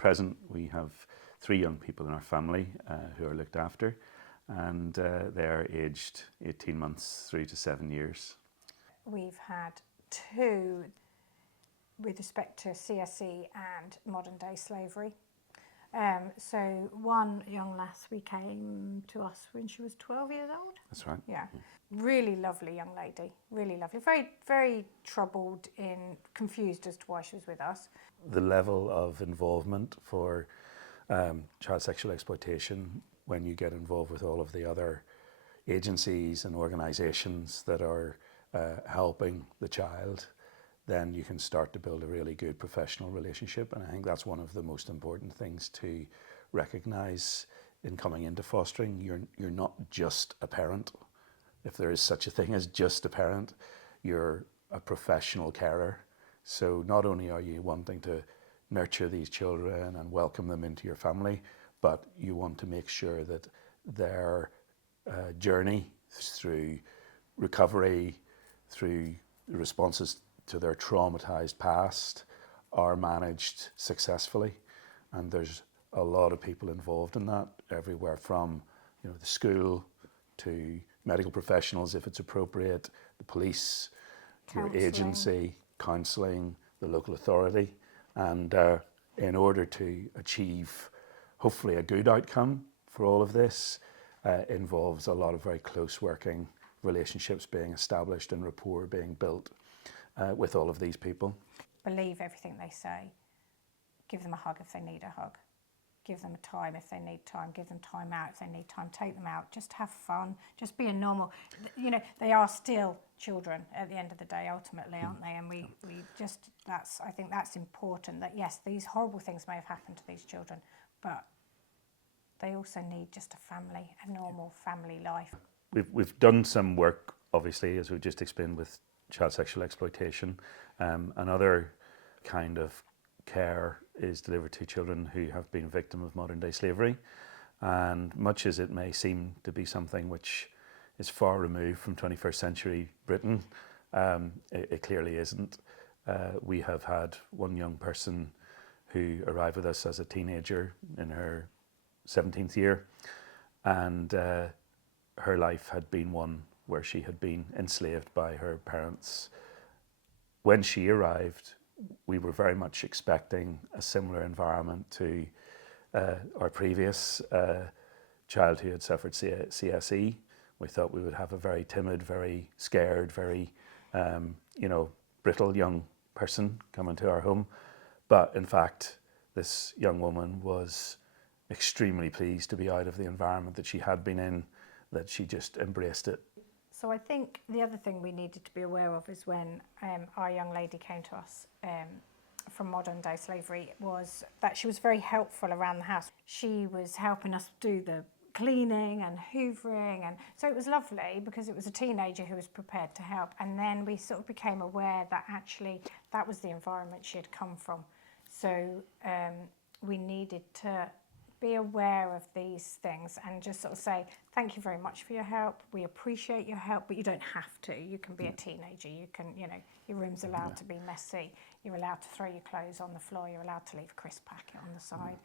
present, we have 3 young people in our family who are looked after, and they're aged 18 months through to 7 years. We've had 2 with respect to CSE and modern day slavery. So one young lass, we came to us when she was 12 years old. That's right. Yeah. Really lovely young lady, really lovely. Very, very troubled and confused as to why she was with us. The level of involvement for child sexual exploitation, when you get involved with all of the other agencies and organisations that are helping the child, then you can start to build a really good professional relationship. And I think that's one of the most important things to recognise in coming into fostering. You're not just a parent. If there is such a thing as just a parent, you're a professional carer. So not only are you wanting to nurture these children and welcome them into your family, but you want to make sure that their journey through recovery, through responses to their traumatized past are managed successfully. And there's a lot of people involved in that, everywhere from the school to medical professionals if it's appropriate, the police, your agency, counselling, the local authority. And in order to achieve hopefully a good outcome for all of this, involves a lot of very close working relationships being established and rapport being built with all of these people. Believe everything they say. Give them a hug if they need a hug. Give them a time if they need time. Give them time out if they need time. Take them out. Just have fun. Just be a normal. They are still children at the end of the day, ultimately, aren't they? And we just, I think that's important, that yes, these horrible things may have happened to these children, but they also need just a family, a normal family life. We've done some work, obviously, as we've just explained, with child sexual exploitation. Another kind of care is delivered to children who have been victim of modern day slavery. And much as it may seem to be something which is far removed from 21st century Britain, it clearly isn't. We have had one young person who arrived with us as a teenager in her 17th year, and her life had been one where she had been enslaved by her parents. When she arrived, we were very much expecting a similar environment to our previous child who had suffered CSE. We thought we would have a very timid, very scared, very brittle young person come into our home. But in fact, this young woman was extremely pleased to be out of the environment that she had been in, that she just embraced it. So I think the other thing we needed to be aware of is when our young lady came to us from modern day slavery, was that she was very helpful around the house. She was helping us do the cleaning and hoovering, and so it was lovely because it was a teenager who was prepared to help. And then we sort of became aware that actually that was the environment she had come from. So we needed to be aware of these things and just sort of say, thank you very much for your help. We appreciate your help, but you don't have to. You can be a teenager. You can, your room's allowed to be messy. You're allowed to throw your clothes on the floor. You're allowed to leave a crisp packet on the side.